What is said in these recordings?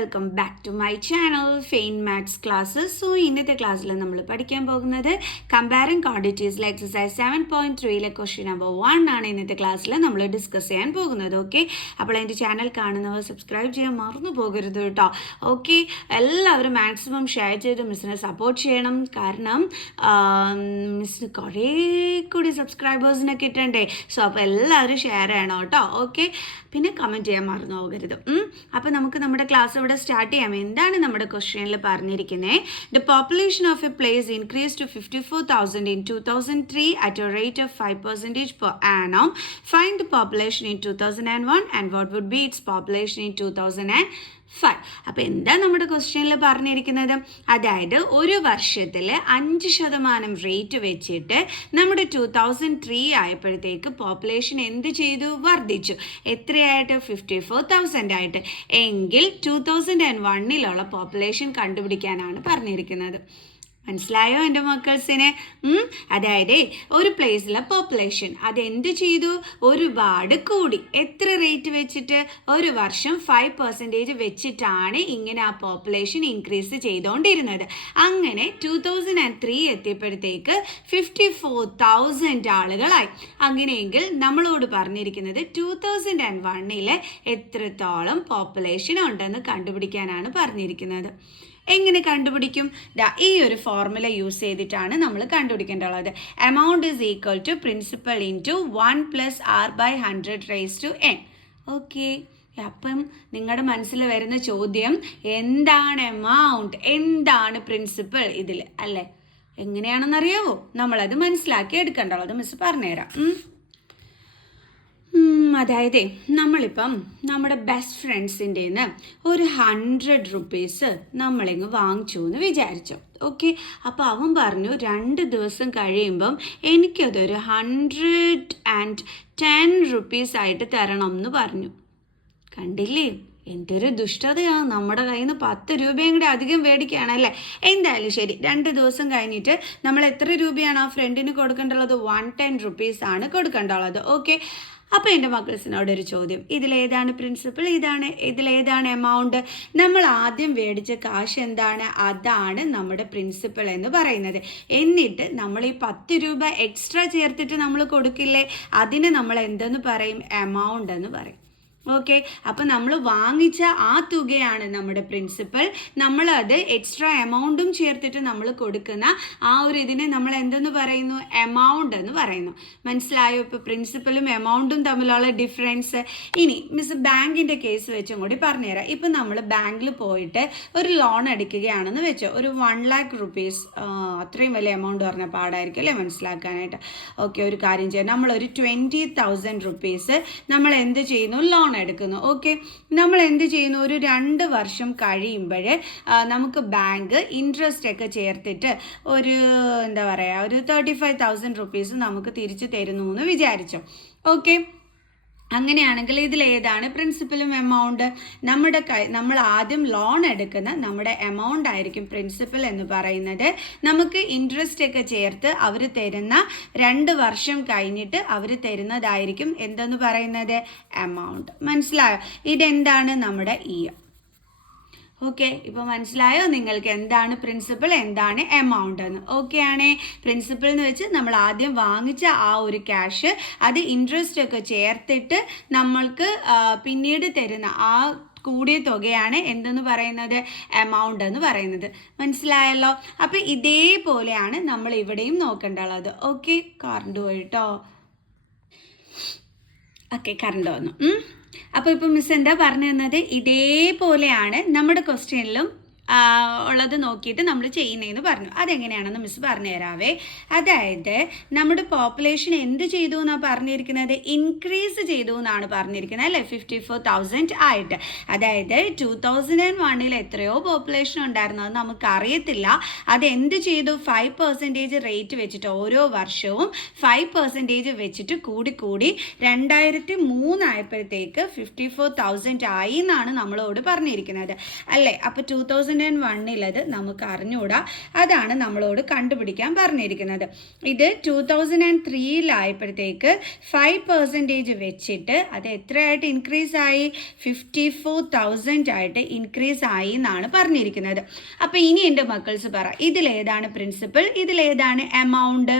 Welcome back to my channel fine maths classes. So ഇന്നത്തെ ക്ലാസ്സിൽ നമ്മൾ പഠിക്കാൻ പോകുന്നത് കമ്പാരിങ് ക്വാണ്ടിറ്റീസിലെ എക്സസൈസ് 7.3 ക്വസ്റ്റ്യൻ നമ്പർ 1 ആണ് ഇന്നത്തെ ക്ലാസ്സിൽ നമ്മൾ ഡിസ്കസ് ചെയ്യാൻ പോകുന്നത്. ഓക്കെ, അപ്പോൾ എൻ്റെ ചാനൽ കാണുന്നവർ സബ്സ്ക്രൈബ് ചെയ്യാൻ മറന്നു പോകരുത് കേട്ടോ. ഓക്കെ, എല്ലാവരും മാക്സിമം ഷെയർ ചെയ്ത് മിസ്സിനെ സപ്പോർട്ട് ചെയ്യണം. കാരണം മിസ്സിന് കുറേ കൂടി സബ്സ്ക്രൈബേഴ്സിനെ കിട്ടണ്ടേ. സോ അപ്പോൾ എല്ലാവരും ഷെയർ ചെയ്യണം കേട്ടോ. ഓക്കെ, പിന്നെ കമൻറ്റ് ചെയ്യാൻ മറന്നു പോകരുത്. അപ്പോൾ നമുക്ക് നമ്മുടെ ക്ലാസ് ഇവിടെ സ്റ്റാർട്ട് ചെയ്യാം. എന്താണ് നമ്മുടെ ക്വസ്റ്റ്യനിൽ പറഞ്ഞിരിക്കുന്നത്? The population of a place increase to 54,000 in 2003 at a rate of 5% per annum. Find the population in 2001 and what would be its population in 2005. അപ്പോൾ എന്താ നമ്മുടെ ക്വസ്റ്റ്യനിൽ പറഞ്ഞിരിക്കുന്നത്? അതായത് ഒരു വർഷത്തിൽ 5% റേറ്റ് വെച്ചിട്ട് നമ്മുടെ 2003 ആയപ്പോഴത്തേക്ക് പോപ്പുലേഷൻ എന്ത് ചെയ്തു? വർദ്ധിച്ചു. എത്രയായിട്ട്? 54,000 ആയിട്ട്. എങ്കിൽ 2001 പോപ്പുലേഷൻ കണ്ടുപിടിക്കാനാണ് പറഞ്ഞിരിക്കുന്നത്. മനസ്സിലായോ എൻ്റെ മക്കൾസിനെ? അതായത് ഒരു പ്ലേസിലെ പോപ്പുലേഷൻ അതെന്ത് ചെയ്തു? ഒരുപാട് കൂടി. എത്ര റേറ്റ് വെച്ചിട്ട്? ഒരു വർഷം 5% വെച്ചിട്ടാണ് ഇങ്ങനെ ആ പോപ്പുലേഷൻ ഇൻക്രീസ് ചെയ്തുകൊണ്ടിരുന്നത്. അങ്ങനെ 2003 എത്തിയപ്പോഴത്തേക്ക് 54,000 ആളുകളായി. അങ്ങനെയെങ്കിൽ നമ്മളോട് പറഞ്ഞിരിക്കുന്നത് 2001 എത്രത്തോളം പോപ്പുലേഷൻ ഉണ്ടെന്ന് കണ്ടുപിടിക്കാനാണ് പറഞ്ഞിരിക്കുന്നത്. എങ്ങനെ കണ്ടുപിടിക്കും? ഈ ഒരു ഫോർമുല യൂസ് ചെയ്തിട്ടാണ് നമ്മൾ കണ്ടുപിടിക്കേണ്ടത്. Amount is equal to principal into 1 + r/100⁻n. Okay, അപ്പം നിങ്ങളുടെ മനസ്സിൽ വരുന്ന ചോദ്യം എന്താണ് എമൗണ്ട്, എന്താണ് പ്രിൻസിപ്പൽ ഇതിൽ അല്ലേ? എങ്ങനെയാണെന്നറിയാവോ? നമ്മളത് മനസ്സിലാക്കി എടുക്കേണ്ടത് മിസ് പറഞ്ഞുതരാം. അതായത് നമ്മളിപ്പം നമ്മുടെ ബെസ്റ്റ് ഫ്രണ്ട്സിൻ്റെ നിന്ന് ഒരു 100 rupees നമ്മളിങ്ങ് വാങ്ങിച്ചു എന്ന് വിചാരിച്ചു. ഓക്കെ, അപ്പോൾ അവൻ പറഞ്ഞു 2 ദിവസം കഴിയുമ്പം എനിക്കതൊരു 110 rupees ആയിട്ട് തരണം എന്ന് പറഞ്ഞു. കണ്ടില്ലേ എന്തൊരു ദുഷ്ടതയാണ്! നമ്മുടെ കയ്യിൽ നിന്ന് 10 രൂപയും കൂടി അധികം മേടിക്കുകയാണല്ലേ. എന്തായാലും ശരി, 2 ദിവസം കഴിഞ്ഞിട്ട് നമ്മൾ എത്ര രൂപയാണ് ആ ഫ്രണ്ടിന് കൊടുക്കേണ്ടുള്ളത്? 110 rupees ആണ് കൊടുക്കേണ്ടുള്ളത്. ഓക്കെ, അപ്പോൾ എൻ്റെ മക്കൾസിനോടൊരു ചോദ്യം, ഇതിലേതാണ് പ്രിൻസിപ്പൽ, ഇതിലേതാണ് എമൗണ്ട്? നമ്മൾ ആദ്യം മേടിച്ച കാശ് എന്താണ്? അതാണ് നമ്മുടെ പ്രിൻസിപ്പൽ എന്ന് പറയുന്നത്. എന്നിട്ട് നമ്മൾ ഈ 10 രൂപ എക്സ്ട്രാ ചേർത്തിട്ട് നമ്മൾ കൊടുക്കില്ലേ, അതിന് നമ്മൾ എന്തെന്ന് പറയും? എമൗണ്ട് എന്ന് പറയും. ഓക്കെ, അപ്പോൾ നമ്മൾ വാങ്ങിച്ച ആ തുകയാണ് നമ്മുടെ പ്രിൻസിപ്പൽ. നമ്മളത് എക്സ്ട്രാ എമൗണ്ടും ചേർത്തിട്ട് നമ്മൾ കൊടുക്കുന്ന ആ ഒരു ഇതിനെ നമ്മൾ എന്തെന്ന് പറയുന്നു? എമൗണ്ട് എന്ന് പറയുന്നു. മനസ്സിലായോ? ഇപ്പോൾ പ്രിൻസിപ്പലും എമൗണ്ടും തമ്മിലുള്ള ഡിഫറൻസ്. ഇനി മിസ് ബാങ്കിൻ്റെ കേസ് വെച്ചും കൂടി പറഞ്ഞുതരാം. ഇപ്പം നമ്മൾ ബാങ്കിൽ പോയിട്ട് ഒരു ലോൺ എടുക്കുകയാണെന്ന് വെച്ചോ, ഒരു 1 lakh rupees. അത്രയും വലിയ എമൗണ്ട് പറഞ്ഞാൽ പാടായിരിക്കും അല്ലേ മനസ്സിലാക്കാനായിട്ട്. ഓക്കെ, ഒരു കാര്യം ചെയ്യാം, നമ്മളൊരു 20,000 rupees നമ്മൾ എന്ത് ചെയ്യുന്നു? ലോൺ എടുക്കുന്നു. ഓക്കെ, നമ്മൾ എന്ത് ചെയ്യുന്നു? ഒരു 2 വർഷം കഴിയുമ്പോൾ നമുക്ക് ബാങ്ക് ഇൻട്രസ്റ്റ് ഒക്കെ ചേർത്തിട്ട് ഒരു എന്താ പറയുക, ഒരു 35,000 rupees നമുക്ക് തിരിച്ചു തരുന്നു എന്ന് വിചാരിച്ചോ. ഓക്കെ, അങ്ങനെയാണെങ്കിൽ ഇതിലേതാണ് പ്രിൻസിപ്പലും എമൗണ്ട്? നമ്മൾ ആദ്യം ലോൺ എടുക്കുന്ന നമ്മുടെ എമൗണ്ട് ആയിരിക്കും പ്രിൻസിപ്പൽ എന്ന് പറയുന്നത്. നമുക്ക് ഇൻട്രസ്റ്റ് ഒക്കെ ചേർത്ത് അവർ തരുന്ന 2 വർഷം കഴിഞ്ഞിട്ട് അവർ തരുന്നതായിരിക്കും എന്തെന്ന് പറയുന്നത്? എമൗണ്ട്. മനസ്സിലായോ? ഇതെന്താണ്? നമ്മുടെ ഓക്കെ, ഇപ്പോൾ മനസ്സിലായോ നിങ്ങൾക്ക് എന്താണ് പ്രിൻസിപ്പൽ, എന്താണ് എമൗണ്ട് എന്ന്? ഓക്കെ ആണേ. പ്രിൻസിപ്പൽ എന്ന് വെച്ച് നമ്മൾ ആദ്യം വാങ്ങിച്ച ആ ഒരു ക്യാഷ് അത് ഇൻട്രസ്റ്റ് ഒക്കെ ചേർത്തിട്ട് നമ്മൾക്ക് പിന്നീട് തരുന്ന ആ കൂടിയ തുകയാണ് എന്തെന്ന് പറയുന്നത്? എമൗണ്ട് എന്ന് പറയുന്നത്. മനസ്സിലായല്ലോ? അപ്പോൾ ഇതേപോലെയാണ് നമ്മൾ ഇവിടെയും നോക്കേണ്ടത്. ഓക്കെ, കറണ്ട് പോയിട്ടോ. ഓക്കെ, കറണ്ട് വന്നു. അപ്പോൾ ഇപ്പോൾ മിസ് എന്താ പറഞ്ഞു തന്നത്? ഇതേപോലെയാണ് നമ്മുടെ ക്വസ്റ്റ്യനിലും ഉള്ളത് നോക്കിയിട്ട് നമ്മൾ ചെയ്യുന്നതെന്ന് പറഞ്ഞു. അതെങ്ങനെയാണെന്ന് മിസ് പറഞ്ഞു തരാവേ. അതായത് നമ്മുടെ പോപ്പുലേഷൻ എന്ത് ചെയ്തു എന്നാണ് പറഞ്ഞിരിക്കുന്നത്? ഇൻക്രീസ് ചെയ്തു എന്നാണ് പറഞ്ഞിരിക്കുന്നത് അല്ലേ, 54,000 ആയിട്ട്. അതായത് 2001 എത്രയോ പോപ്പുലേഷൻ ഉണ്ടായിരുന്നു, അത് നമുക്കറിയത്തില്ല. അതെന്ത് ചെയ്തു? 5% റേറ്റ് വെച്ചിട്ട് ഓരോ വർഷവും 5% വെച്ചിട്ട് കൂടി 2003 ആയപ്പോഴത്തേക്ക് 54,000 ആയി എന്നാണ് നമ്മളോട് പറഞ്ഞിരിക്കുന്നത് അല്ലേ. അപ്പോൾ 2001 2001 നമുക്ക് അറിഞ്ഞുകൂടാ. അതാണ് നമ്മളോട് കണ്ടുപിടിക്കാൻ പറഞ്ഞിരിക്കുന്നത്. ഇത് 2003 5% വെച്ചിട്ട് അത് എത്രയായിട്ട് ഇൻക്രീസ് ആയി? 54,000 ആയിട്ട് ഇൻക്രീസ് ആയി എന്നാണ് പറഞ്ഞിരിക്കുന്നത്. അപ്പോൾ ഇനി എൻ്റെ മക്കൾസ് പറ, ഇതിലേതാണ് പ്രിൻസിപ്പൽ, ഇതിലേതാണ് എമൗണ്ട്?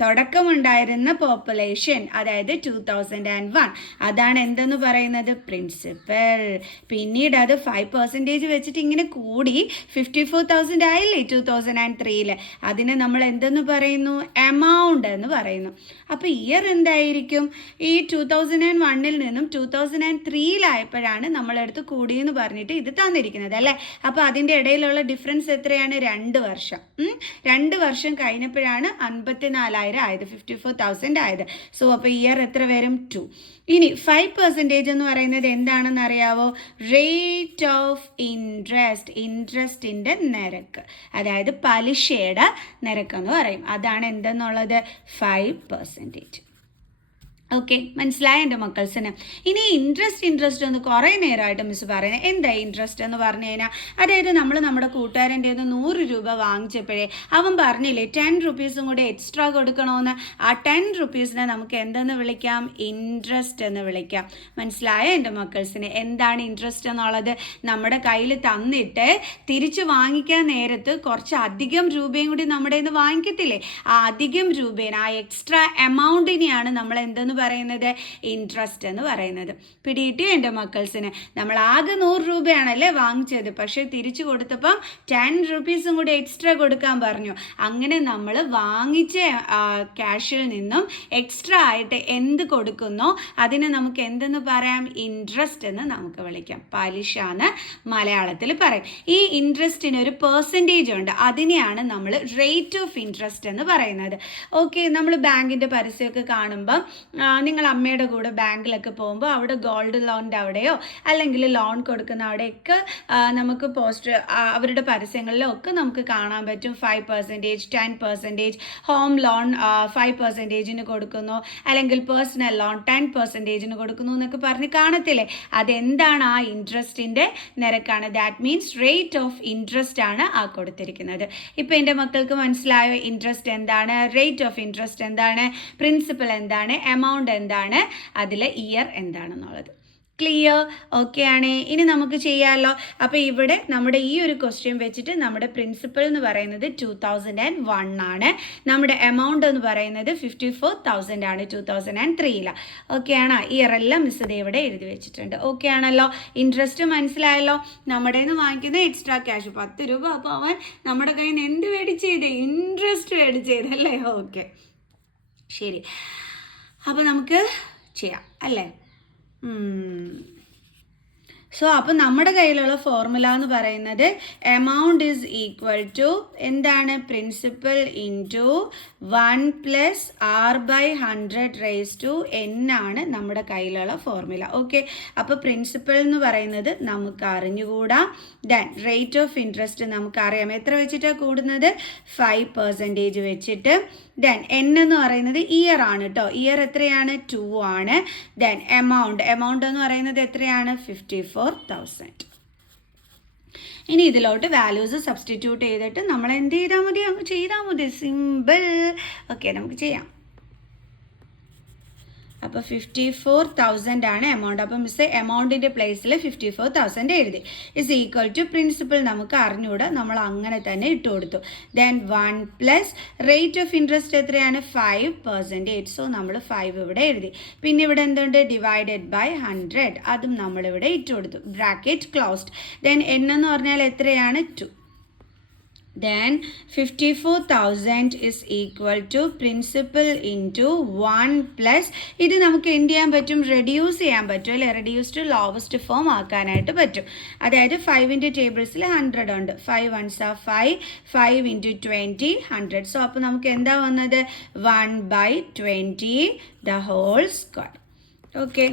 തുടക്കമുണ്ടായിരുന്ന പോപ്പുലേഷൻ, അതായത് 2001, അതാണ് എന്തെന്ന് പറയുന്നത്? പ്രിൻസിപ്പൽ. പിന്നീട് അത് 5% വെച്ചിട്ട് ഇങ്ങനെ കൂടി 54,000 ആയില്ലേ 2003. അതിനെ നമ്മൾ എന്തെന്ന് പറയുന്നു? എമൗണ്ട് എന്ന് പറയുന്നു. അപ്പോൾ ഇയർ എന്തായിരിക്കും? ഈ 2001 നിന്നും 2003 നമ്മളെടുത്ത് കൂടിയെന്ന് പറഞ്ഞിട്ട് ഇത് തന്നിരിക്കുന്നത് അല്ലേ. അപ്പോൾ അതിൻ്റെ ഇടയിലുള്ള ഡിഫറൻസ് എത്രയാണ്? 2 വർഷം. 2 വർഷം കഴിഞ്ഞപ്പോഴാണ് 54,000 ആയത്, 54,000 ആയത്. സോ അപ്പോൾ ഇയർ എത്ര വരും? 2. ഇനി 5% എന്ന് പറയുന്നത് എന്താണെന്ന് അറിയാവോ? റേറ്റ് ഓഫ് ഇൻട്രസ്റ്റ്, ഇൻട്രസ്റ്റിൻ്റെ നിരക്ക്, അതായത് പലിശയുടെ നിരക്കെന്ന് പറയും. അതാണ് എന്തെന്നുള്ളത്? 5%. ഓക്കെ, മനസ്സിലായ എൻ്റെ മക്കൾസിന്? ഇനി ഇൻട്രസ്റ്റ് ഒന്ന് കുറേ നേരമായിട്ട് മിസ് പറയുന്നത്. എന്താ ഇൻട്രസ്റ്റ് എന്ന് പറഞ്ഞു കഴിഞ്ഞാൽ, അതായത് നമ്മൾ നമ്മുടെ കൂട്ടുകാരൻ്റെ 100 രൂപ വാങ്ങിച്ചപ്പോഴേ അവൻ പറഞ്ഞില്ലേ 10 റുപ്പീസും കൂടി എക്സ്ട്രാ കൊടുക്കണമെന്ന്. ആ 10 റുപ്പീസിനെ നമുക്ക് എന്തെന്ന് വിളിക്കാം? ഇൻട്രസ്റ്റ് എന്ന് വിളിക്കാം. മനസ്സിലായ എൻ്റെ മക്കൾസിന്? എന്താണ് ഇൻട്രസ്റ്റ് എന്നുള്ളത്? നമ്മുടെ കയ്യിൽ തന്നിട്ട് തിരിച്ച് വാങ്ങിക്കാൻ നേരത്ത് കുറച്ച് അധികം രൂപയും കൂടി നമ്മുടെ നിന്ന് വാങ്ങിക്കത്തില്ലേ? ആ അധികം രൂപേനെ, ആ എക്സ്ട്രാ എമൗണ്ടിനെയാണ് നമ്മൾ എന്തെന്ന് പറയുന്നത്? ഇൻട്രസ്റ്റ് എന്ന് പറയുന്നത്. പിടികിട്ടിയോ എൻ്റെ മക്കൾസിന്? നമ്മൾ ആകെ 100 രൂപയാണല്ലേ വാങ്ങിച്ചത്, പക്ഷേ തിരിച്ചു കൊടുത്തപ്പം 10 റുപ്പീസും കൂടി എക്സ്ട്രാ കൊടുക്കാൻ പറഞ്ഞു. അങ്ങനെ നമ്മൾ വാങ്ങിച്ച ക്യാഷിൽ നിന്നും എക്സ്ട്രാ ആയിട്ട് എന്ത് കൊടുക്കുന്നോ അതിനെ നമുക്ക് എന്തെന്ന് പറയാം? ഇൻട്രസ്റ്റ് എന്ന് നമുക്ക് വിളിക്കാം. പലിശ എന്ന് മലയാളത്തിൽ പറയും. ഈ ഇൻട്രസ്റ്റിന് ഒരു പെർസെൻറ്റേജ് ഉണ്ട്, അതിനെയാണ് നമ്മൾ റേറ്റ് ഓഫ് ഇൻട്രസ്റ്റ് എന്ന് പറയുന്നത്. ഓക്കെ, നമ്മൾ ബാങ്കിൻ്റെ പരസ്യമൊക്കെ കാണുമ്പം നിങ്ങൾ അമ്മയുടെ കൂടെ ബാങ്കിലൊക്കെ പോകുമ്പോൾ അവിടെ ഗോൾഡ് ലോണിൻ്റെ അവിടെയോ അല്ലെങ്കിൽ ലോൺ കൊടുക്കുന്ന അവിടെയൊക്കെ നമുക്ക് അവരുടെ പരസ്യങ്ങളിലൊക്കെ നമുക്ക് കാണാൻ പറ്റും 5%, 10%, ഹോം ലോൺ 5%-ന് കൊടുക്കുന്നു, അല്ലെങ്കിൽ പേഴ്സണൽ ലോൺ 10%-ന് കൊടുക്കുന്നു എന്നൊക്കെ പറഞ്ഞ് കാണത്തില്ലേ? അതെന്താണ്? ആ ഇൻട്രസ്റ്റിൻ്റെ നിരക്കാണ്. That means rate of interest ആണ് ആ കൊടുത്തിരിക്കുന്നത്. ഇപ്പോൾ എൻ്റെ മക്കൾക്ക് മനസ്സിലായോ ഇൻട്രസ്റ്റ് എന്താണ്, റേറ്റ് ഓഫ് ഇൻട്രസ്റ്റ് എന്താണ്, പ്രിൻസിപ്പൽ എന്താണ്, എമൗണ്ട് എന്താണ്, അതിലെ ഇയർ എന്താണെന്നുള്ളത്? ക്ലിയർ? ഓക്കെ ആണ്. ഇനി നമുക്ക് ചെയ്യാമല്ലോ. അപ്പോൾ ഇവിടെ നമ്മുടെ ഈ ഒരു ക്വസ്റ്റ്യൻ വെച്ചിട്ട് നമ്മുടെ പ്രിൻസിപ്പൽ എന്ന് പറയുന്നത് 2001 ആണ്. നമ്മുടെ എമൗണ്ട് എന്ന് പറയുന്നത് 54,000 ആണ് 2003. ഓക്കെ ആണോ? ഇയർ എല്ലാം മിസ് ഇത് ഇവിടെ എഴുതി വെച്ചിട്ടുണ്ട്. ഓക്കെ ആണല്ലോ? ഇൻട്രസ്റ്റ് മനസ്സിലായല്ലോ? നമ്മുടെ നിന്ന് വാങ്ങിക്കുന്ന എക്സ്ട്രാ ക്യാഷ് 10 രൂപ. അപ്പോൾ അവൻ നമ്മുടെ കയ്യിൽ നിന്ന് എന്ത് മേടിച്ചത്? ഇൻട്രസ്റ്റ് മേടിച്ചതല്ലേ? ഓക്കെ, ശരി. അപ്പോൾ നമുക്ക് ചെയ്യാം അല്ലേ? സോ അപ്പോൾ നമ്മുടെ കയ്യിലുള്ള ഫോർമുല എന്ന് പറയുന്നത് എമൗണ്ട് ഈസ് ഈക്വൽ ടു എന്താണ്? പ്രിൻസിപ്പൽ ഇൻറ്റു 1 + R/100⁻n ആണ് നമ്മുടെ കയ്യിലുള്ള ഫോർമുല. ഓക്കെ, അപ്പോൾ പ്രിൻസിപ്പൽ എന്ന് പറയുന്നത് നമുക്ക് അറിഞ്ഞുകൂടാ. ദെൻ റേറ്റ് ഓഫ് ഇൻട്രസ്റ്റ് നമുക്കറിയാം. എത്ര വെച്ചിട്ടാണ് കൂടുന്നത്? 5% വെച്ചിട്ട്. ദെൻ n എന്ന് പറയുന്നത് ഇയർ ആണ് കേട്ടോ. ഇയർ എത്രയാണ്? 2 ആണ്. ദെൻ എമൗണ്ട് എന്ന് പറയുന്നത് എത്രയാണ്? 54,000. ഇനി ഇതിലോട്ട് വാല്യൂസ് സബ്സ്റ്റിറ്റ്യൂട്ട് ചെയ്തിട്ട് നമ്മൾ എന്ത് ചെയ്താൽ മതി? അങ്ങ് ചെയ്താൽ മതി. സിമ്പിൾ. ഓക്കെ, നമുക്ക് ചെയ്യാം. അപ്പോൾ 54,000 ആണ് എമൗണ്ട്. അപ്പോൾ മിസ് എമൗണ്ടിൻ്റെ പ്ലേസിൽ 54,000 എഴുതി. ഇസ് ഈക്വൽ ടു പ്രിൻസിപ്പൽ നമുക്ക് അറിഞ്ഞുകൂടാ, നമ്മൾ അങ്ങനെ തന്നെ ഇട്ട് കൊടുത്തു. ദെൻ 1 + റേറ്റ് ഓഫ് ഇൻട്രസ്റ്റ് എത്രയാണ്? 5%. സോ നമ്മൾ 5 ഇവിടെ എഴുതി. പിന്നെ ഇവിടെ എന്തുണ്ട്? /100, അതും നമ്മളിവിടെ ഇട്ട് കൊടുത്തു. Bracket closed. ദെൻ n എന്ന് പറഞ്ഞാൽ എത്രയാണ്? 2. Then 54,000 is equal to principal into 1 + ഇത് നമുക്ക് എന്ത് ചെയ്യാൻ പറ്റും? റെഡ്യൂസ് ചെയ്യാൻ പറ്റും അല്ലേ? റെഡ്യൂസ് ടു ലോവസ്റ്റ് ഫോം ആക്കാനായിട്ട് പറ്റും. അതായത് 5ൻ്റെ ടേബിൾസിൽ 100 ഉണ്ട്. 5 1s are 5, 5 × 20 100. സോ അപ്പോൾ നമുക്ക് എന്താ വന്നത്? 1/20 the whole square. ഓക്കെ,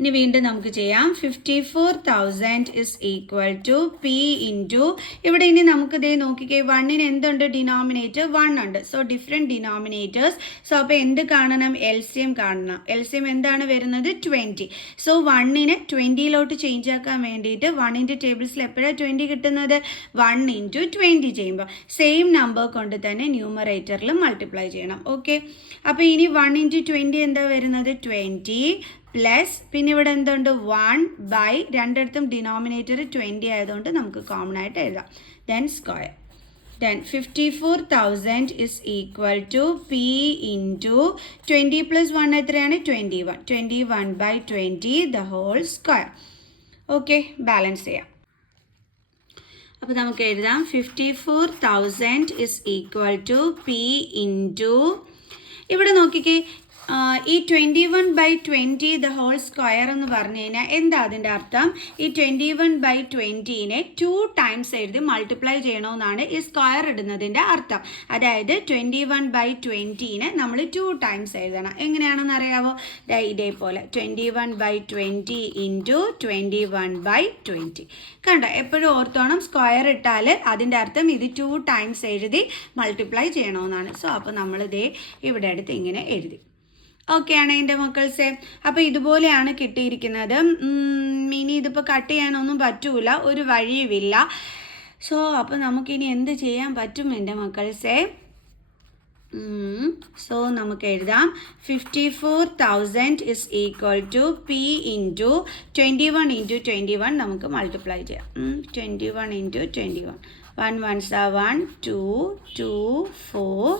ഇനി വീണ്ടും നമുക്ക് ചെയ്യാം. 54,000 is equal to p into, ഇവിടെ ഇനി നമുക്ക് ഇതേ നോക്കിക്കേ, 1ന് എന്തുണ്ട്, ഡിനോമിനേറ്റർ 1 ഉണ്ട്. So different denominators. സോ അപ്പോൾ എന്ത് കാണണം, LCM കാണണം. LCM എന്താണ് വരുന്നത്, 20. സോ 1നെ 20 ചേഞ്ച് ആക്കാൻ വേണ്ടിയിട്ട് 1ൻ്റെ ടേബിൾസിൽ എപ്പോഴാണ് 20 കിട്ടുന്നത്, 1 ഇൻറ്റു 20 ചെയ്യുമ്പോൾ സെയിം നമ്പർ കൊണ്ട് തന്നെ ന്യൂമറേറ്ററിൽ മൾട്ടിപ്ലൈ ചെയ്യണം. ഓക്കെ, അപ്പോൾ ഇനി 1 ഇൻറ്റു 20 എന്താ വരുന്നത്, 20 പ്ലസ്, പിന്നെ ഇവിടെ എന്തുണ്ട്, 1 ബൈ, രണ്ടിടത്തും ഡിനോമിനേറ്റർ 20 ആയതുകൊണ്ട് നമുക്ക് കോമൺ ആയിട്ട് എഴുതാം. Then square. Then 54,000 is equal to p into 20 plus 1 എത്രയാണ്, 21. 21 by 20 the whole square. Okay, balance ചെയ്യാം. അപ്പോൾ നമുക്ക് എഴുതാം 54,000 is equal to p into, ഇവിടെ നോക്കിക്കേ, ഈ 21 ബൈ 20 ദ ഹോൾ സ്ക്വയർ എന്ന് പറഞ്ഞു കഴിഞ്ഞാൽ എന്താ അതിൻ്റെ അർത്ഥം, ഈ 21 ബൈ 20നെ 2 ടൈംസ് എഴുതി മൾട്ടിപ്ലൈ ചെയ്യണമെന്നാണ് ഈ സ്ക്വയർ ഇടുന്നതിൻ്റെ അർത്ഥം. അതായത് 21 ബൈ 20നെ നമ്മൾ 2 ടൈംസ് എഴുതണം. എങ്ങനെയാണെന്ന് അറിയാമോ, ഇതേപോലെ 21 ബൈ 20 ഇൻറ്റു 21 ബൈ 20. കണ്ടോ, എപ്പോഴും ഓർത്തോണം, സ്ക്വയർ ഇട്ടാൽ അതിൻ്റെ അർത്ഥം ഇത് 2 ടൈംസ് എഴുതി മൾട്ടിപ്ലൈ ചെയ്യണമെന്നാണ്. സോ അപ്പോൾ നമ്മളിതേ ഇവിടെ അടുത്ത് ഇങ്ങനെ എഴുതി. ഓക്കെ ആണ് എൻ്റെ മക്കൾസെ. അപ്പോൾ ഇതുപോലെയാണ് കിട്ടിയിരിക്കുന്നത്. ഇനി ഇതിപ്പോൾ കട്ട് ചെയ്യാനൊന്നും പറ്റൂല, ഒരു വഴിയുമില്ല. സോ അപ്പോൾ നമുക്കിനി എന്ത് ചെയ്യാൻ പറ്റും എൻ്റെ മക്കൾസെ, സോ നമുക്ക് എഴുതാം 54,000 is equal to p into 21 into 21 നമുക്ക് മൾട്ടിപ്ലൈ ചെയ്യാം. 21 ഇൻറ്റു 21, 1 1s are 1, 2, 2, 4,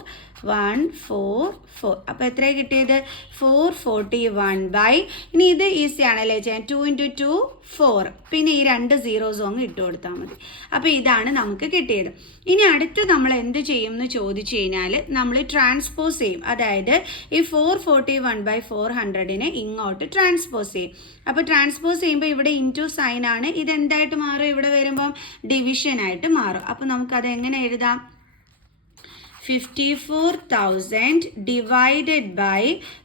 1, 4, 4. അപ്പോൾ എത്രയാണ് കിട്ടിയത്, 441 ബൈ, ഇനി ഇത് ഈസി ആണല്ലേ ചെയ്യാൻ, 2 ഇൻറ്റു 2 4, പിന്നെ ഈ 2 സീറോസും അങ്ങ് ഇട്ട് കൊടുത്താൽ മതി. അപ്പോൾ ഇതാണ് നമുക്ക് കിട്ടിയത്. ഇനി അടുത്ത് നമ്മൾ എന്ത് ചെയ്യും എന്ന് ചോദിച്ചു കഴിഞ്ഞാൽ നമ്മൾ ട്രാൻസ്പോസ് ചെയ്യും. അതായത് ഈ 441 ബൈ 400നെ ഇങ്ങോട്ട് ട്രാൻസ്പോസ് ചെയ്യും. അപ്പോൾ ട്രാൻസ്പോസ് ചെയ്യുമ്പോൾ ഇവിടെ ഇൻറ്റു സൈൻ ആണ്, ഇതെന്തായിട്ട് മാറും, ഇവിടെ വരുമ്പം ഡിവിഷനായിട്ട് മാറും. അപ്പോൾ നമുക്കത് എങ്ങനെ എഴുതാം, 54,000 divided by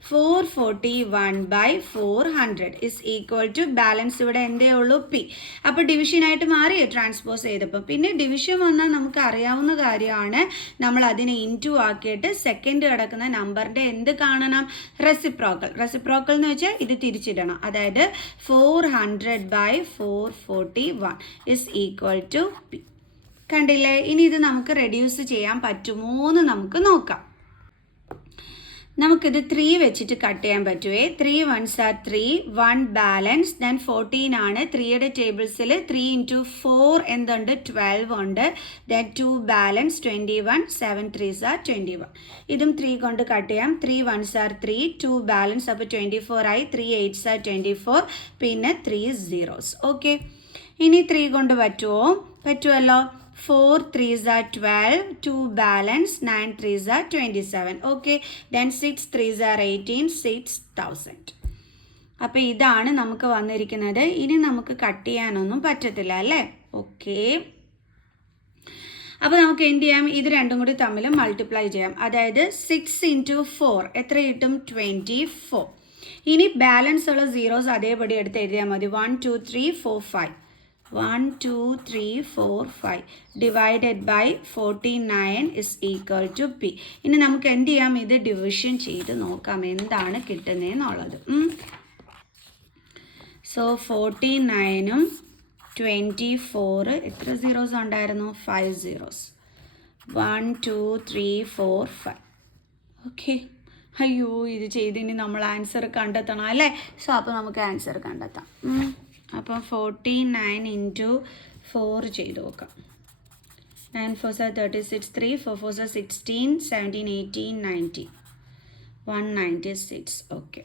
441 by 400 is equal to, balance ഇവിടെ എന്തേ ഉള്ളൂ, പി. അപ്പോൾ ഡിവിഷനായിട്ട് മാറിയോ ട്രാൻസ്പോസ് ചെയ്തപ്പോൾ. പിന്നെ ഡിവിഷൻ വന്നാൽ നമുക്ക് അറിയാവുന്ന കാര്യമാണ്, നമ്മൾ അതിനെ ഇൻറ്റു ആക്കിയിട്ട് സെക്കൻഡ് കിടക്കുന്ന നമ്പറിൻ്റെ എന്ത് കാണണം, റെസിപ്രോക്കൽ. റെസിപ്രോക്കൽ എന്ന് വെച്ചാൽ ഇത് തിരിച്ചിടണം. അതായത് 400 by 441 is equal to P. കണ്ടില്ലേ, ഇനി ഇത് നമുക്ക് റെഡ്യൂസ് ചെയ്യാൻ പറ്റുമോ എന്ന് നമുക്ക് നോക്കാം. നമുക്കിത് 3 വെച്ചിട്ട് കട്ട് ചെയ്യാൻ പറ്റുമേ. 3 1s are 3, 1 ബാലൻസ്, ദെൻ 14 ആണ്. 3യുടെ ടേബിൾസിൽ 3 ഇൻറ്റു 4 എന്തുണ്ട്, 12 ഉണ്ട്. Then 2 balance 21, 7 3s are 21. ഇതും 3 കൊണ്ട് കട്ട് ചെയ്യാം. 3 1s are 3, 2 ബാലൻസ്, അപ്പോൾ 24 ആയി. 3 8s are 24, പിന്നെ 3 zeros. ഓക്കെ, ഇനി 3 കൊണ്ട് പറ്റുമല്ലോ. 4 3s are 12, 2 balance, 9 3s are 27. Okay, then 6 3s are 18, 6,000. അപ്പോൾ ഇതാണ് നമുക്ക് വന്നിരിക്കുന്നത്. ഇനി നമുക്ക് കട്ട് ചെയ്യാനൊന്നും പറ്റത്തില്ല അല്ലേ. ഓക്കെ, അപ്പോൾ നമുക്ക് എന്ത് ചെയ്യാം, ഇത് രണ്ടും കൂടി തമ്മിൽ മൾട്ടിപ്ലൈ ചെയ്യാം. അതായത് 6 ഇൻറ്റു 4 എത്ര കിട്ടും, 24. ഇനി ബാലൻസ് ഉള്ള സീറോസ് അതേപടി എടുത്ത് എഴുതിയാൽ മതി. 1 2 3 4 5, 1 2 3 4 5 divided by 49 is equal to p. ഇനി നമുക്ക് എന്ത് ചെയ്യാം, ഇത് ഡിവിഷൻ ചെയ്ത് നോക്കാം എന്താണ് കിട്ടുന്നതെന്നുള്ളത്. സോ 49ഉം 24 എത്ര സീറോസ് ഉണ്ടായിരുന്നു, 5 zeros. 1 2 3 4 5. ഓക്കെ, അയ്യോ ഇത് ചെയ്തിനി നമ്മൾ ആൻസർ കണ്ടെത്തണം അല്ലേ. സോ അപ്പോൾ നമുക്ക് ആൻസർ കണ്ടെത്താം. അപ്പം 49 ഇൻറ്റു 4 ചെയ്ത് നോക്കാം. 9 4s are 36, 3 4 4s are 16, 17 18 19, 196. Okay,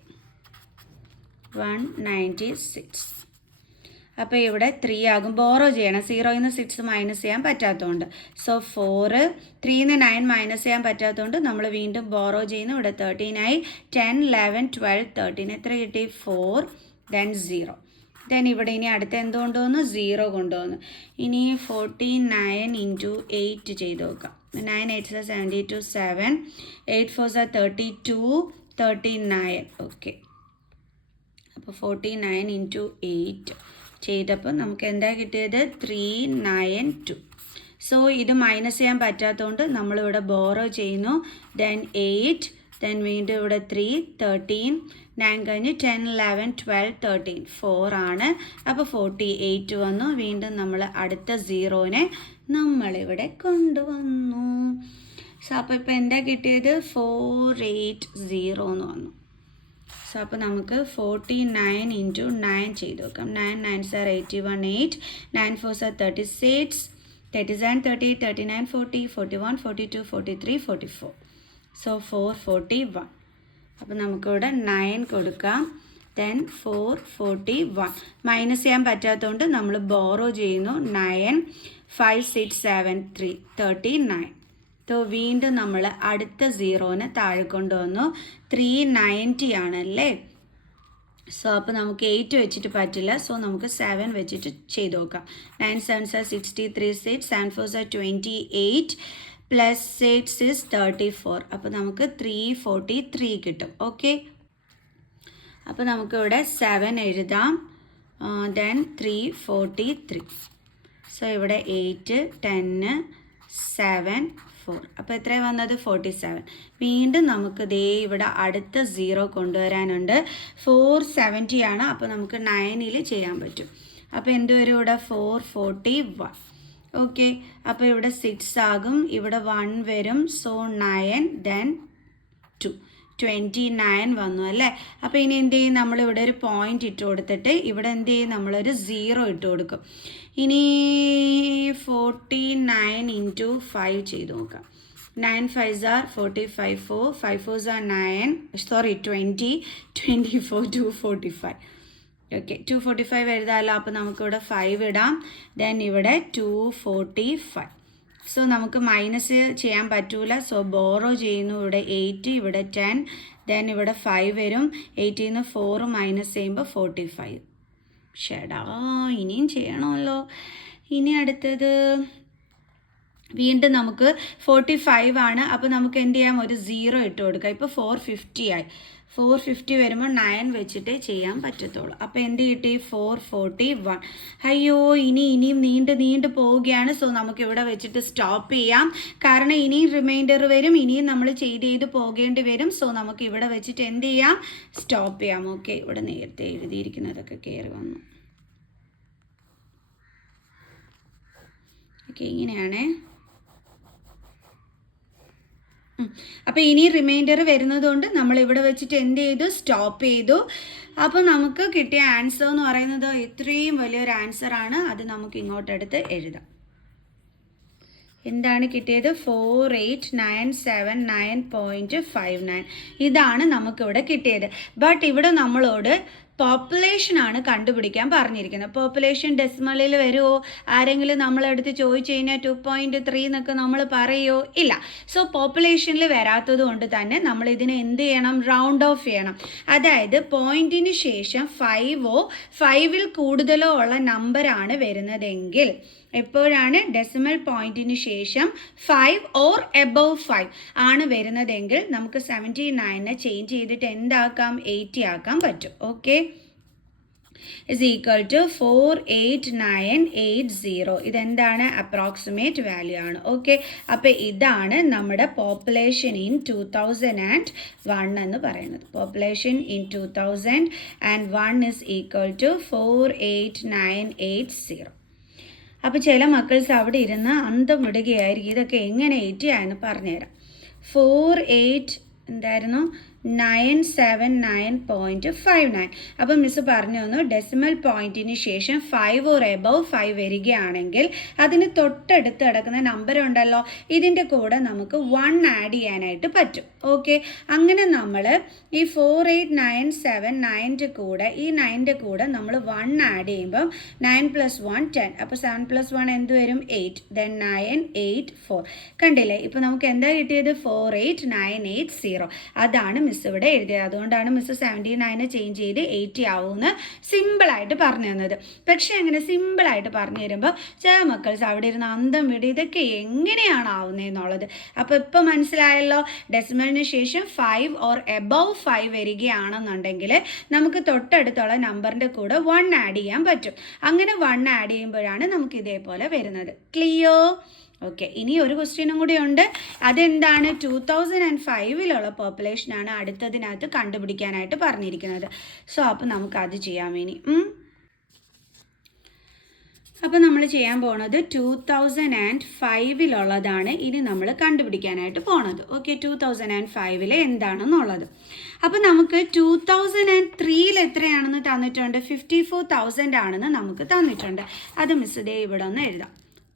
196. അപ്പോൾ ഇവിടെ 3 ആകും. ബോറോ ചെയ്യണം, 0ൽ നിന്ന് 6 മൈനസ് ചെയ്യാൻ പറ്റാത്തതുകൊണ്ട്. സോ 4, 3ൽ നിന്ന് 9 മൈനസ് ചെയ്യാൻ പറ്റാത്തതുകൊണ്ട് നമ്മൾ വീണ്ടും ബോറോ ചെയ്യുന്നു. ഇവിടെ 13 ആയി. 10 11 12 13 എത്ര കിട്ടി, 4, ദെൻ 0. ദെൻ ഇവിടെ ഇനി അടുത്ത എന്ത് കൊണ്ടുവന്നു, 0 കൊണ്ടുവന്നു. ഇനി 49 ഇൻറ്റു 8 ചെയ്ത് നോക്കാം. 9 8s are 72, 7 8 4s are 32, 39. Okay, അപ്പോൾ അപ്പോൾ 49 ഇൻറ്റു 8 ചെയ്തപ്പോൾ നമുക്ക് എന്താ കിട്ടിയത് 392. സോ ഇത് മൈനസ് ചെയ്യാൻ പറ്റാത്തതുകൊണ്ട് നമ്മളിവിടെ ബോറോ ചെയ്യുന്നു. ദെൻ 8, ദെൻ വീണ്ടും ഇവിടെ 3, 13, 9 കഴിഞ്ഞ് 10, 11, 12, 13, 4 ആണ്. അപ്പോൾ 48 വന്നു. വീണ്ടും നമ്മൾ അടുത്ത സീറോനെ നമ്മളിവിടെ കൊണ്ടുവന്നു. സോ അപ്പോൾ ഇപ്പോൾ എന്താ കിട്ടിയത് 480 എന്ന് വന്നു. സോ അപ്പോൾ നമുക്ക് 49 ഇൻറ്റു 9 ചെയ്ത് നോക്കാം. 9 9s are 81, 8, 9 4s are 36, 37, 38, 39, 40, 41, 42, 43, 44. So 441. അപ്പോൾ നമുക്കിവിടെ 9 കൊടുക്കാം. ദെൻ 441 മൈനസ് ചെയ്യാൻ പറ്റാത്തതുകൊണ്ട് നമ്മൾ ബോറോ ചെയ്യുന്നു. 9 5 6 7 3 39. സോ വീണ്ടും നമ്മൾ അടുത്ത സീറോനെ താഴെ കൊണ്ടുവന്നു. 390 ആണല്ലേ. സോ അപ്പോൾ നമുക്ക് 8 വെച്ചിട്ട് പറ്റില്ല. സോ നമുക്ക് 7 വെച്ചിട്ട് ചെയ്ത് നോക്കാം. 9 7s are 63, 6, 7 4s are 28, plus 6 is 34. അപ്പോൾ നമുക്ക് 343 കിട്ടും. ഓക്കെ, അപ്പോൾ നമുക്കിവിടെ 7 എഴുതാം. ദെൻ 343. സോ ഇവിടെ 8 10 7 4. അപ്പോൾ എത്രയാണ് വന്നത് 47. വീണ്ടും നമുക്ക് ദേ ഇവിടെ അടുത്ത സീറോ കൊണ്ടുവരാനുണ്ട്. 470 ആണ്. അപ്പോൾ നമുക്ക് 9ൽ ചെയ്യാൻ പറ്റും. അപ്പോൾ എന്ത് വരും ഇവിടെ 441. ഓക്കെ, അപ്പോൾ ഇവിടെ 6 ആകും. ഇവിടെ 1 വരും. സോ 9 ദെൻ 2 29 വന്നു അല്ലേ. അപ്പോൾ ഇനി എന്ത് ചെയ്യും, നമ്മളിവിടെ ഒരു പോയിന്റ് ഇട്ട് കൊടുത്തിട്ട് ഇവിടെ എന്ത് ചെയ്യും, നമ്മളൊരു സീറോ ഇട്ട് കൊടുക്കും. ഇനി 49 ഇൻറ്റു 5 ചെയ്ത് നോക്കാം. 9 5s are 45, 4, 5 4s are 9, sorry 20, 24, 245. Okay, 245 എഴുതാമല്ലോ. അപ്പോൾ നമുക്കിവിടെ 5 ഇടാം. ദെൻ ഇവിടെ 245. സോ നമുക്ക് മൈനസ് ചെയ്യാൻ പറ്റൂല. സോ ബോറോ ചെയ്യുന്നു. ഇവിടെ 8, ഇവിടെ 10, ദെൻ ഇവിടെ 5 വരും. 8ൽ നിന്ന് 4 മൈനസ് ചെയ്യുമ്പോൾ 45. ഷേടാ, ഇനിയും ചെയ്യണമല്ലോ. ഇനി അടുത്തത് വീണ്ടും നമുക്ക് 45 ആണ്. അപ്പോൾ നമുക്ക് എന്ത് ചെയ്യാം, ഒരു സീറോ ഇട്ട് കൊടുക്കാം. ഇപ്പോൾ 450 ആയി. 450 വരുമ്പോൾ 9 വെച്ചിട്ടേ ചെയ്യാൻ പറ്റത്തുള്ളൂ. അപ്പോൾ എന്ത് കിട്ടി 441. അയ്യോ, ഇനിയും നീണ്ടു പോവുകയാണ്. സോ നമുക്ക് ഇവിടെ വെച്ചിട്ട് സ്റ്റോപ്പ് ചെയ്യാം. കാരണം ഇനിയും റിമൈൻഡർ വരും. ഇനിയും നമ്മൾ ചെയ്ത് പോകേണ്ടി വരും. സോ നമുക്ക് ഇവിടെ വെച്ചിട്ട് എന്ത് ചെയ്യാം, സ്റ്റോപ്പ് ചെയ്യാം. ഓക്കെ, ഇവിടെ നേരത്തെ എഴുതിയിരിക്കുന്നതൊക്കെ കയറി വന്നു. ഓക്കെ, ഇങ്ങനെയാണേ. അപ്പോൾ ഇനി റിമൈൻഡർ വരുന്നതുകൊണ്ട് നമ്മൾ ഇവിടെ വെച്ചിട്ട് എന്ത് ചെയ്തു, സ്റ്റോപ്പ് ചെയ്തു. അപ്പോൾ നമുക്ക് കിട്ടിയ ആൻസർ എന്ന് പറയുന്നത് ഇത്രയും വലിയൊരു ആൻസറാണ്. അത് നമുക്ക് ഇങ്ങോട്ടെടുത്ത് എഴുതാം. എന്താണ് കിട്ടിയത് 48979.59. ഇതാണ് നമുക്കിവിടെ കിട്ടിയത്. ബട്ട് ഇവിടെ നമ്മളോട് പോപ്പുലേഷനാണ് കണ്ടുപിടിക്കാൻ പറഞ്ഞിരിക്കുന്നത്. പോപ്പുലേഷൻ ഡെസിമലിൽ വരുമോ? ആരെങ്കിലും നമ്മളെടുത്ത് ചോദിച്ചു കഴിഞ്ഞാൽ 2.3 എന്നൊക്കെ നമ്മൾ പറയുമോ? ഇല്ല. സോ പോപ്പുലേഷനിൽ വരാത്തത് കൊണ്ട് തന്നെ നമ്മൾ ഇതിനെ എന്ത് ചെയ്യണം, റൗണ്ട് ഓഫ് ചെയ്യണം. അതായത് പോയിന്റിന് ശേഷം 5ഓ 5ൽ കൂടുതലോ ഉള്ള നമ്പറാണ് വരുന്നതെങ്കിൽ, എപ്പോഴാണ് ഡെസിമൽ പോയിന്റിന് ശേഷം 5 ഓർ എബവ് 5 ആണ് വരുന്നതെങ്കിൽ നമുക്ക് 79നെ ചേഞ്ച് ചെയ്തിട്ട് എന്താക്കാം, 80 ആക്കാൻ പറ്റും. Okay, is equal to 48980. ഇതെന്താണ്, അപ്രോക്സിമേറ്റ് വാല്യൂ ആണ്. ഓക്കെ, അപ്പോൾ ഇതാണ് നമ്മുടെ പോപ്പുലേഷൻ ഇൻ 2001 എന്ന് പറയുന്നത്. Population in 2001 is equal to 48980. അപ്പോൾ ചില മക്കൾസ് അവിടെ ഇരുന്ന് അന്തം വിടുകയായിരിക്കും, ഇതൊക്കെ എങ്ങനെ 80 ആയെന്ന് പറഞ്ഞുതരാം. 48 എന്തായിരുന്നു 979.59. അപ്പം മിസ് പറഞ്ഞു തന്നു, ഡെസിമൽ പോയിന്റിന് ശേഷം 5 ഓർ എബവ് 5 വരികയാണെങ്കിൽ അതിന് തൊട്ടടുത്ത് കിടക്കുന്ന നമ്പർ ഉണ്ടല്ലോ, ഇതിൻ്റെ കൂടെ നമുക്ക് 1 ആഡ് ചെയ്യാനായിട്ട് പറ്റും. ഓക്കെ, അങ്ങനെ നമ്മൾ ഈ 48979 കൂടെ ഈ 9ൻ്റെ കൂടെ നമ്മൾ 1 ആഡ് ചെയ്യുമ്പം 9 + 1 10. അപ്പോൾ 7 + 1 എന്ത് വരും, 8. ദെൻ 984. കണ്ടില്ലേ, ഇപ്പോൾ നമുക്ക് എന്താ കിട്ടിയത് 48980. അതാണ് മിസ് ഇവിടെ എഴുതിയത്. അതുകൊണ്ടാണ് മിസ് 79 ചേഞ്ച് ചെയ്ത് 80 ആവുമെന്ന് സിമ്പിളായിട്ട് പറഞ്ഞു തന്നത്. പക്ഷേ അങ്ങനെ സിമ്പിളായിട്ട് പറഞ്ഞു തരുമ്പോൾ ചില മക്കൾസ് അവിടെ ഇരുന്ന് അന്തം വിട് ഇതൊക്കെ എങ്ങനെയാണ് ആവുന്നതെന്നുള്ളത്. അപ്പോൾ ഇപ്പോൾ മനസ്സിലായല്ലോ, ഡെസിമലിന് ശേഷം 5 ഓർ എബവ് 5 വരികയാണെന്നുണ്ടെങ്കിൽ നമുക്ക് തൊട്ടടുത്തുള്ള നമ്പറിൻ്റെ കൂടെ 1 ആഡ് ചെയ്യാൻ പറ്റും. അങ്ങനെ 1 ആഡ് ചെയ്യുമ്പോഴാണ് നമുക്ക് ഇതേപോലെ വരുന്നത്. ക്ലിയർ? ഓക്കെ, ഇനി ഒരു ക്വസ്റ്റ്യനും കൂടി ഉണ്ട്. അതെന്താണ്? 2005 പോപ്പുലേഷനാണ് അടുത്തതിനകത്ത് കണ്ടുപിടിക്കാനായിട്ട് പറഞ്ഞിരിക്കുന്നത്. സോ അപ്പോൾ നമുക്കത് ചെയ്യാം ഇനി. അപ്പോൾ നമ്മൾ ചെയ്യാൻ പോണത് 2005 ഇനി നമ്മൾ കണ്ടുപിടിക്കാനായിട്ട് പോണത്. ഓക്കെ, 2005 എന്താണെന്നുള്ളത്. അപ്പോൾ നമുക്ക് 2003 എത്രയാണെന്ന് തന്നിട്ടുണ്ട്? 54,000 ആണെന്ന് നമുക്ക് തന്നിട്ടുണ്ട്. അത് മിസ് ദേ ഇവിടെ ഒന്ന് എഴുതാം.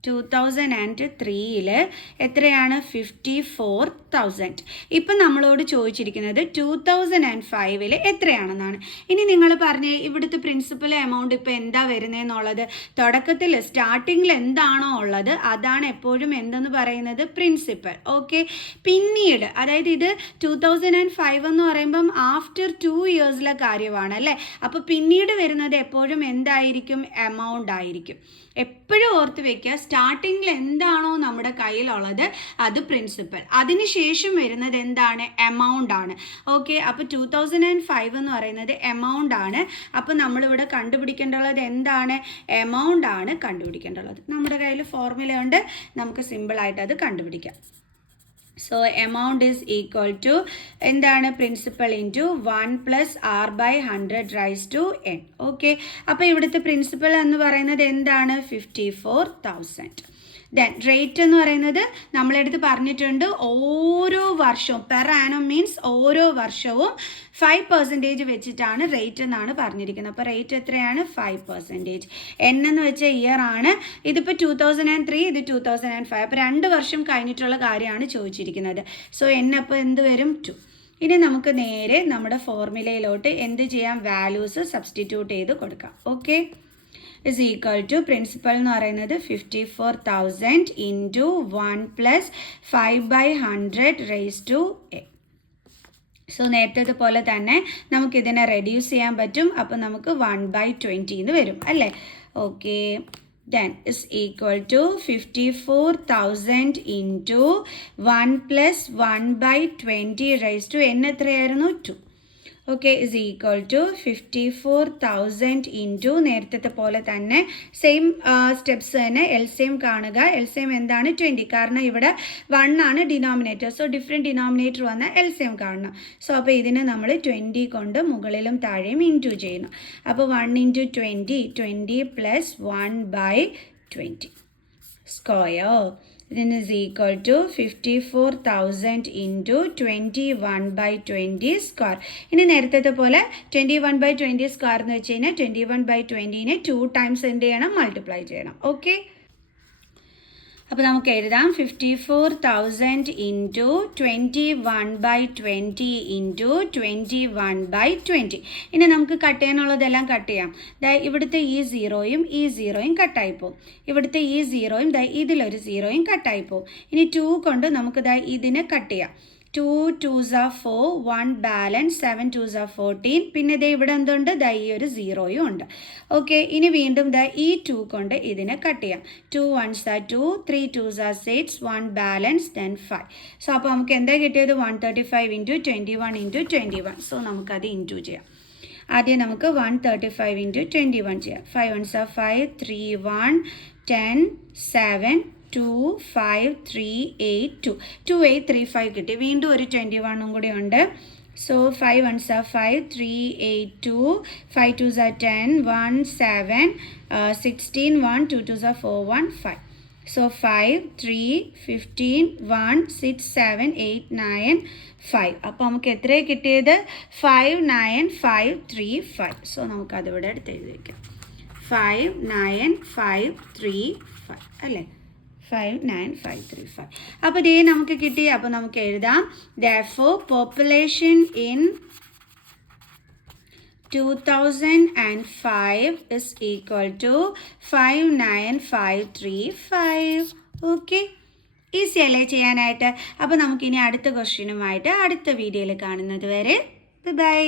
2003 എത്രയാണ്? 54,000. ഇപ്പം നമ്മളോട് ചോദിച്ചിരിക്കുന്നത് 2005 എത്രയാണെന്നാണ്. ഇനി നിങ്ങൾ പറഞ്ഞേ ഇവിടുത്തെ പ്രിൻസിപ്പൽ എമൗണ്ട് ഇപ്പോൾ എന്താ വരുന്നതെന്നുള്ളത്. തുടക്കത്തിൽ സ്റ്റാർട്ടിങ്ങിൽ എന്താണോ ഉള്ളത് അതാണ് എപ്പോഴും എന്തെന്ന് പറയുന്നത്? പ്രിൻസിപ്പൽ. ഓക്കെ, പിന്നീട് അതായത് ഇത് 2005 എന്ന് പറയുമ്പം ആഫ്റ്റർ 2 ഇയേഴ്സിലെ കാര്യമാണ് അല്ലേ. അപ്പോൾ പിന്നീട് വരുന്നത് എപ്പോഴും എന്തായിരിക്കും? എമൗണ്ട് ആയിരിക്കും. എപ്പോഴും ഓർത്ത് വയ്ക്കുക, സ്റ്റാർട്ടിങ്ങിൽ എന്താണോ നമ്മുടെ കയ്യിലുള്ളത് അത് പ്രിൻസിപ്പൽ, അതിനുശേഷം വരുന്നത് എന്താണ്? എമൗണ്ട് ആണ്. ഓക്കെ, അപ്പോൾ 2005 എന്ന് പറയുന്നത് എമൗണ്ട് ആണ്. അപ്പോൾ നമ്മളിവിടെ കണ്ടുപിടിക്കേണ്ടുള്ളത് എന്താണ്? എമൗണ്ട് ആണ് കണ്ടുപിടിക്കേണ്ടുള്ളത്. നമ്മുടെ കയ്യിൽ ഫോർമുല ഉണ്ട്, നമുക്ക് സിമ്പിളായിട്ട് അത് കണ്ടുപിടിക്കാം. So amount is equal to എന്താണ്? Principal into 1 + R/100⁻n. ഓക്കെ, അപ്പോൾ ഇവിടുത്തെ പ്രിൻസിപ്പൽ എന്ന് പറയുന്നത് എന്താണ്? 54,000. ദെൻ റേറ്റ് എന്ന് പറയുന്നത് നമ്മളെടുത്ത് പറഞ്ഞിട്ടുണ്ട്, ഓരോ വർഷവും പെർ ആനം മീൻസ് ഓരോ വർഷവും 5% വെച്ചിട്ടാണ് റേറ്റ് എന്നാണ് പറഞ്ഞിരിക്കുന്നത്. അപ്പോൾ റേറ്റ് എത്രയാണ്? 5%. എൻ എന്ന് വെച്ച ഇയർ ആണ്. ഇതിപ്പോൾ 2003, ഇത് 2005. അപ്പോൾ 2 വർഷം കഴിഞ്ഞിട്ടുള്ള കാര്യമാണ് ചോദിച്ചിരിക്കുന്നത്. സോ എൻ അപ്പോൾ എന്ത് വരും? 2. ഇനി നമുക്ക് നേരെ നമ്മുടെ ഫോർമുലയിലോട്ട് എന്ത് ചെയ്യാം? വാല്യൂസ് സബ്സ്റ്റിറ്റ്യൂട്ട് ചെയ്ത് കൊടുക്കാം. Okay, is equal to principal എന്ന് പറയുന്നത് 54,000 ഇൻറ്റു 1 + 5/100⁻n. സോ നേരത്തെ പോലെ തന്നെ നമുക്കിതിനെ റെഡ്യൂസ് ചെയ്യാൻ പറ്റും. അപ്പോൾ നമുക്ക് 1/20 എന്ന് വരും അല്ലേ. Okay, then is equal to 54,000 into 1 + 1/20⁻n എത്രയായിരുന്നു? 2. Okay, is equal to 54,000 into നേരത്തെ പോലെ തന്നെ സെയിം സ്റ്റെപ്സ് തന്നെ. എൽസിഎം കാണുക. എൽസിഎം എന്താണ്? 20. കാരണം ഇവിടെ 1 ആണ് ഡിനോമിനേറ്റർ. സോ ഡിഫറെൻറ്റ് ഡിനോമിനേറ്റർ വന്നാൽ എൽസിഎം കാണണം. സോ അപ്പോൾ ഇതിനെ നമ്മൾ 20 കൊണ്ട് മുകളിലും താഴെയും ഇൻറ്റു ചെയ്യുന്നു. അപ്പോൾ 1 × 20, 20 + 1/20 square. Then is equal to 54,000 into 21/20 square. ഇനി നേരത്തെ പോലെ 21/20 സ്ക്വയർ എന്ന് വെച്ച് കഴിഞ്ഞാൽ 21/20നെ 2 ടൈംസ് എന്ത് ചെയ്യണം? മൾട്ടിപ്ലൈ ചെയ്യണം. ഓക്കെ, അപ്പോൾ നമുക്ക് എഴുതാം 54,000 ഇൻറ്റു 21/20 ഇൻറ്റു 21/20. ഇനി നമുക്ക് കട്ട് ചെയ്യാനുള്ളതെല്ലാം കട്ട് ചെയ്യാം. ഇവിടുത്തെ ഈ 0യും ഈ 0യും കട്ടായിപ്പോവും. ഇവിടുത്തെ ഈ 0യും ഇതിലൊരു 0യും കട്ടായിപ്പോവും. ഇനി 2 കൊണ്ട് നമുക്ക് ഇതിനെ കട്ട് ചെയ്യാം. 2 2s are 4, 1 balance, 7 2s are 14. പിന്നെ ഇവിടെ എന്തുണ്ട്? ഈ ഒരു 0യും ഉണ്ട്. ഓക്കെ, ഇനി വീണ്ടും ഈ 2 കൊണ്ട് ഇതിനെ കട്ട് ചെയ്യാം. 2 1s are 2, 3 2s are 6, 1 balance, then 5. So അപ്പോൾ നമുക്ക് എന്താ കിട്ടിയത്? 135 × 21 × 21. സോ നമുക്കത് ഇൻറ്റു ചെയ്യാം. ആദ്യം നമുക്ക് 135 × 21 ചെയ്യാം. 5 1s are 5, 3 1, 10 7 2 5 3 8 2 2835 കിട്ടി. വീണ്ടും ഒരു 21 കൂടി ഉണ്ട്. So 5 1s are 5, 3 8 2, 5 2s are 10, 1 7 16, 1 2 2s are 4 1 5. So 5 3 15 1 6 7 8 9 5. അപ്പോൾ നമുക്ക് എത്രയാണ് കിട്ടിയത്? 59535. സോ നമുക്കതിവിടെ എടുത്ത് എഴുതി വയ്ക്കാം. 59535 അല്ലേ. 59535. അപ്പോൾ ഇതേ നമുക്ക് കിട്ടി. അപ്പോൾ നമുക്ക് എഴുതാം therefore population in 2005 is equal to 59535. Okay, easy അല്ലേ ചെയ്യാനായിട്ട്? അപ്പോൾ നമുക്കിനി അടുത്ത ക്വസ്റ്റ്യനുമായിട്ട് അടുത്ത വീഡിയോയിൽ കാണുന്നത് വരെ ബൈ.